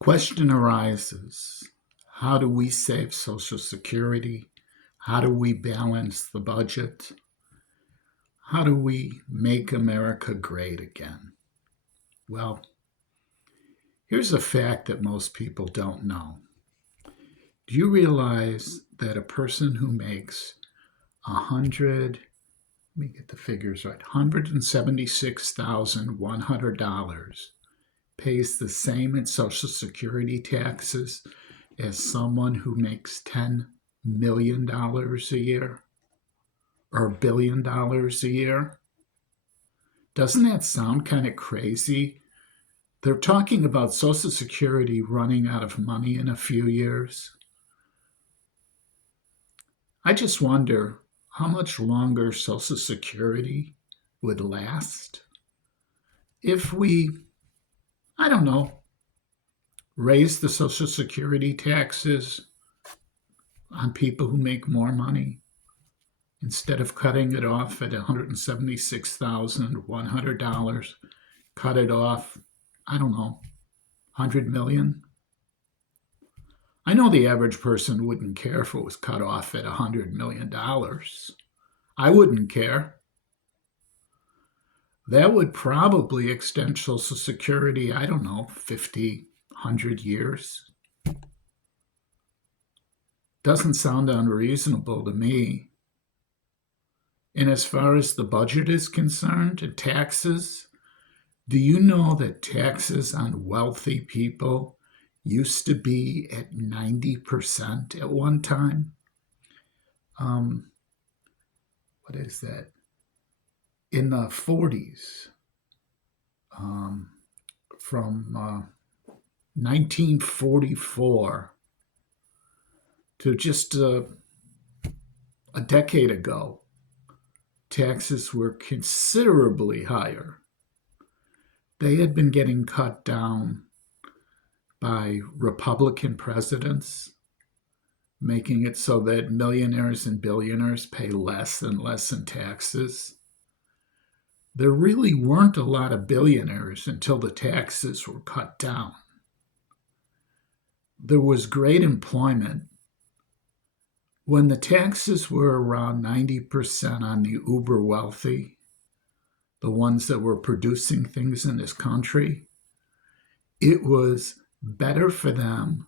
Question arises, how do we save Social Security? How do we balance the budget? How do we make America great again? Well, here's a fact that most people don't know. Do you realize that a person who makes 100, let me get the figures right, $176,100 pays the same in Social Security taxes as someone who makes $10 million a year or $1 billion a year? Doesn't that sound kind of crazy? They're talking about Social Security running out of money in a few years. I just wonder how much longer Social Security would last if we, I don't know, raise the Social Security taxes on people who make more money instead of cutting it off at $176,100, cut it off, I don't know, 100 million. I know the average person wouldn't care if it was cut off at $100 million. I wouldn't care. That would probably extend Social Security, I don't know, 50, 100 years. Doesn't sound unreasonable to me. And as far as the budget is concerned and taxes, do you know that taxes on wealthy people used to be at 90% at one time? What is that? In the 40s, from 1944 to just a decade ago, taxes were considerably higher. They had been getting cut down by Republican presidents, making it so that millionaires and billionaires pay less and less in taxes. There really weren't a lot of billionaires until the taxes were cut down. There was great employment. When the taxes were around 90% on the uber wealthy, the ones that were producing things in this country, it was better for them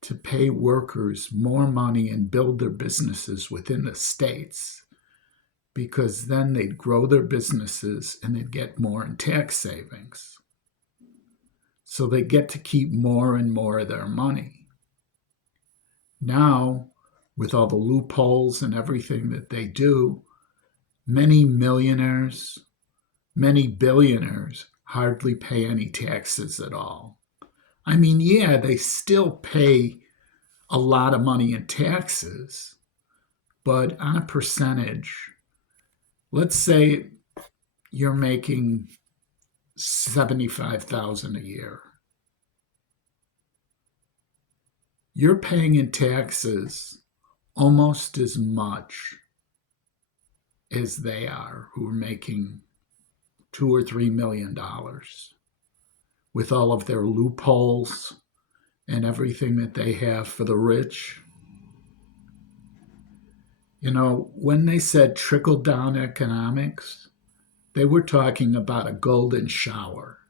to pay workers more money and build their businesses within the states, because then they'd grow their businesses and they'd get more in tax savings. So they get to keep more and more of their money. Now, with all the loopholes and everything that they do, many millionaires, many billionaires hardly pay any taxes at all. I mean, yeah, they still pay a lot of money in taxes, but on a percentage, let's say you're making $75,000 a year. You're paying in taxes almost as much as they are, who are making $2 or $3 million, with all of their loopholes and everything that they have for the rich. You know, when they said trickle-down economics, they were talking about a golden shower,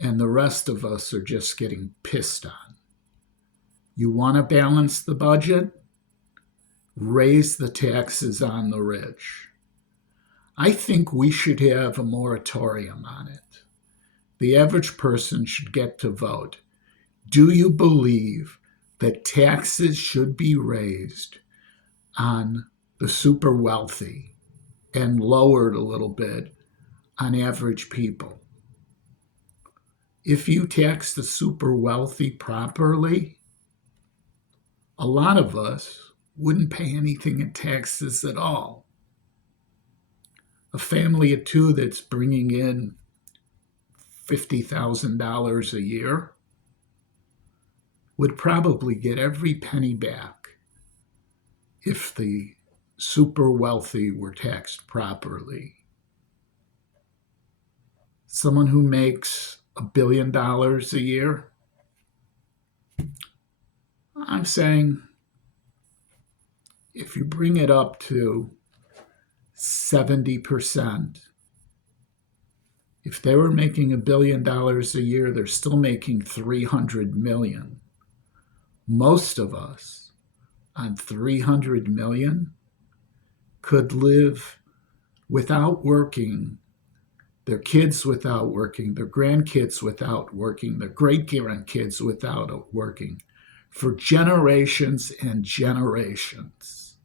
and the rest of us are just getting pissed on. You want to balance the budget? Raise the taxes on the rich. I think we should have a moratorium on it. The average person should get to vote. Do you believe that taxes should be raised on the super wealthy and lowered a little bit on average people? If you tax the super wealthy properly, a lot of us wouldn't pay anything in taxes at all. A family of two that's bringing in $50,000 a year would probably get every penny back if the super wealthy were taxed properly. Someone who makes $1 billion a year, I'm saying if you bring it up to 70%, if they were making $1 billion a year, they're still making 300 million. Most of us on 300 million could live without working, their kids without working, their grandkids without working, their great-grandkids without working, for generations and generations.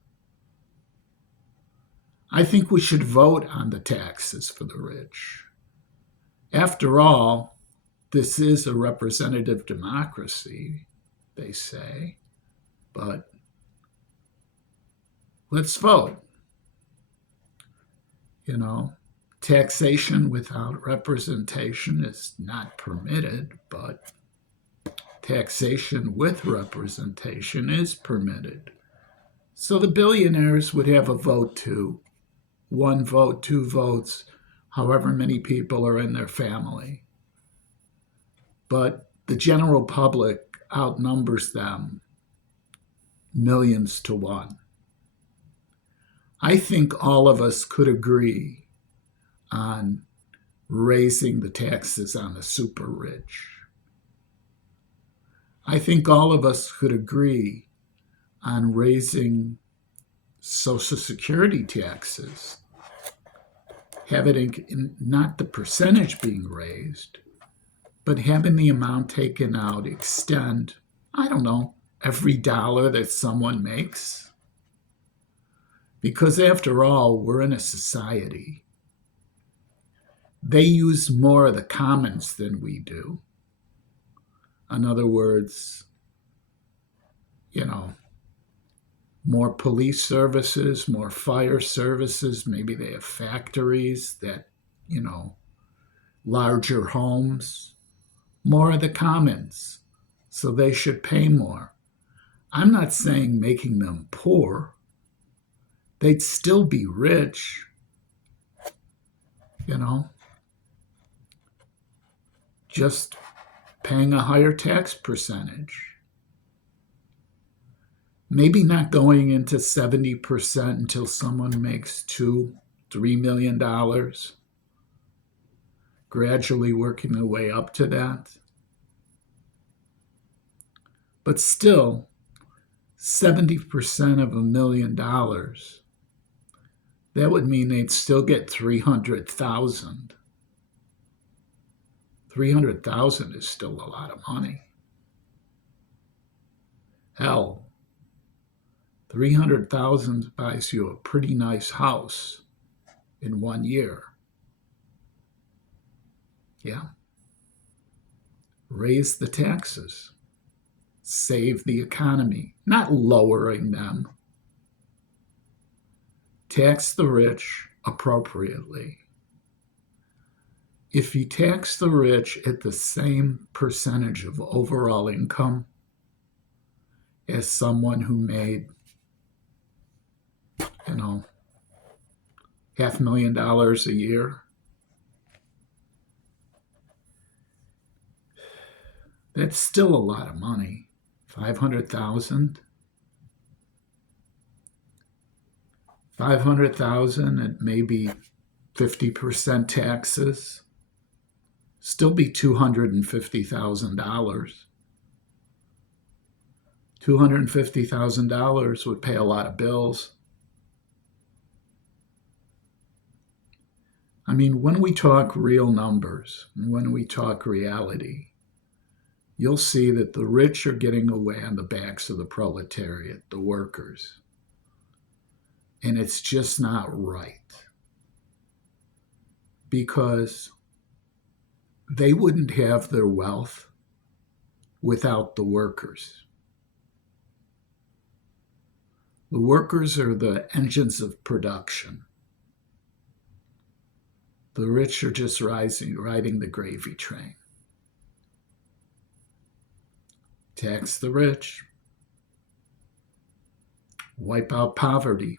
I think we should vote on the taxes for the rich. After all, this is a representative democracy, they say, but let's vote. You know, taxation without representation is not permitted, but taxation with representation is permitted. So the billionaires would have a vote too. 1 vote, 2 votes, however many people are in their family. But the general public outnumbers them millions to 1. I think all of us could agree on raising the taxes on the super rich. I think all of us could agree on raising Social Security taxes, have it in not the percentage being raised, but having the amount taken out extend, I don't know, every dollar that someone makes. Because after all, we're in a society. They use more of the commons than we do. In other words, more police services, more fire services. Maybe they have factories that, larger homes, more of the commons. So they should pay more. I'm not saying making them poor. They'd still be rich, just paying a higher tax percentage. Maybe not going into 70% until someone makes $2-3 million, gradually working their way up to that. But still, 70% of $1 million, that would mean they'd still get 300,000. 300,000 is still a lot of money. Hell, 300,000 buys you a pretty nice house in 1 year. Yeah. Raise the taxes. Save the economy, not lowering them. Tax the rich appropriately. If you tax the rich at the same percentage of overall income as someone who made, $500,000 a year, that's still a lot of money. 500,000. 500,000 at maybe 50% taxes, still be $250,000. $250,000 would pay a lot of bills. I mean, when we talk real numbers, and when we talk reality, you'll see that the rich are getting away on the backs of the proletariat, the workers. And it's just not right. Because they wouldn't have their wealth without the workers. The workers are the engines of production. The rich are just riding the gravy train. Tax the rich. Wipe out poverty.